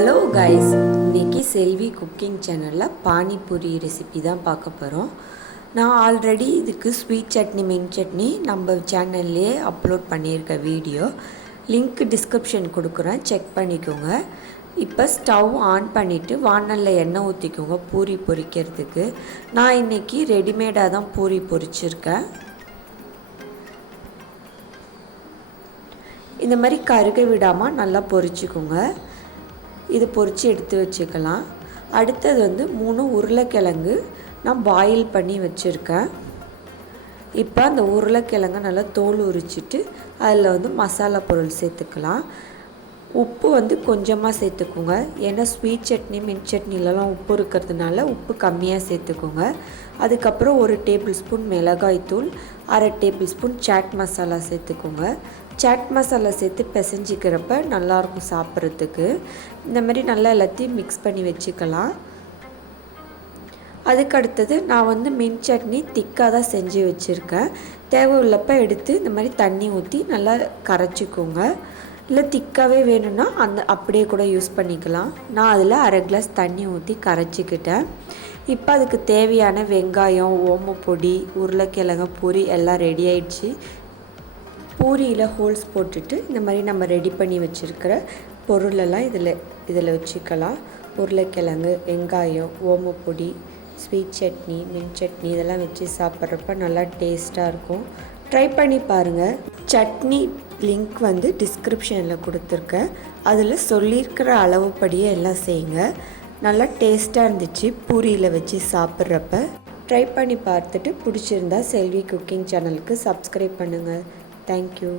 Hello guys இன்னைக்கு செல்வி cooking சேனலில் panipuri recipe தான் பார்க்க போகிறோம் நான் ஆல்ரெடி இதுக்கு ஸ்வீட் சட்னி மின் சட்னி நம்ம சேனல்லே அப்லோட் பண்ணியிருக்க வீடியோ லிங்க் டிஸ்கிரிப்ஷன் கொடுக்குறேன். செக் பண்ணிக்கோங்க. இப்போ ஸ்டவ் ஆன் பண்ணிவிட்டு வானலில் எண்ணெய் ஊற்றிக்கோங்க பூரி பொரிக்கிறதுக்கு. நான் இன்றைக்கி ரெடிமேடாக தான் பூரி பொரிச்சிருக்கேன். இந்த மாதிரி கருக விடாமல் நல்லா பொரிச்சுக்கோங்க. இது பொரித்து எடுத்து வச்சுக்கலாம். அடுத்தது வந்து மூணு உருளைக்கிழங்கு நான் பாயில் பண்ணி வச்சுருக்கேன். இப்போ அந்த உருளைக்கிழங்கை நல்லா தோல் உரிச்சிட்டு அதில் வந்து மசாலா பொருள் சேர்த்துக்கலாம். உப்பு வந்து கொஞ்சமாக சேர்த்துக்கோங்க. ஏன்னா ஸ்வீட் சட்னி மின் சட்னிலலாம் உப்பு இருக்கிறதுனால உப்பு கம்மியாக சேர்த்துக்கோங்க. அதுக்கப்புறம் ஒரு டேபிள் ஸ்பூன் மிளகாய்த்தூள் அரை டேபிள் ஸ்பூன் சாட் மசாலா சேர்த்துக்கோங்க. சாட் மசாலா சேர்த்து பிசைஞ்சிக்கிறப்ப நல்லாயிருக்கும் சாப்பிட்றதுக்கு. இந்த மாதிரி நல்லா எல்லாத்தையும் மிக்ஸ் பண்ணி வச்சுக்கலாம். அதுக்கு அடுத்தது நான் வந்து மின் சட்னி திக்காக தான் செஞ்சு வச்சுருக்கேன். தேவை உள்ளப்போ எடுத்து இந்த மாதிரி தண்ணி ஊற்றி நல்லா கரைச்சிக்கோங்க. இல்லை திக்காகவே வேணும்னா அந்த அப்படியே கூட யூஸ் பண்ணிக்கலாம். நான் அதில் அரை கிளாஸ் தண்ணி ஊற்றி கரைச்சிக்கிட்டேன். இப்போ அதுக்கு தேவையான வெங்காயம் ஓமப்பொடி உருளைக்கிழங்கு பொரி எல்லாம் ரெடி ஆயிடுச்சு. பூரியில் ஹோல்ஸ் போட்டுட்டு இந்த மாதிரி நம்ம ரெடி பண்ணி வச்சுருக்கிற பொருளெல்லாம் இதில் இதில் வச்சுக்கலாம். உருளைக்கிழங்கு வெங்காயம் ஓமப்பொடி ஸ்வீட் சட்னி மின் சட்னி இதெல்லாம் வச்சு சாப்பிட்றப்ப நல்லா டேஸ்ட்டாக இருக்கும். ட்ரை பண்ணி பாருங்கள் சட்னி லிங்க் வந்து டிஸ்கிரிப்ஷனில் கொடுத்துருக்கேன். அதில் சொல்லியிருக்கிற அளவுப்படியே எல்லாம் செய்யுங்க. நல்லா டேஸ்ட்டாக இருந்துச்சு பூரியில் வச்சு சாப்பிட்றப்ப. ட்ரை பண்ணி பார்த்துட்டு பிடிச்சிருந்தா செல்வி குக்கிங் சேனலுக்கு சப்ஸ்கிரைப் பண்ணுங்கள் ಥ್ಯಾಂಕ್ ಯು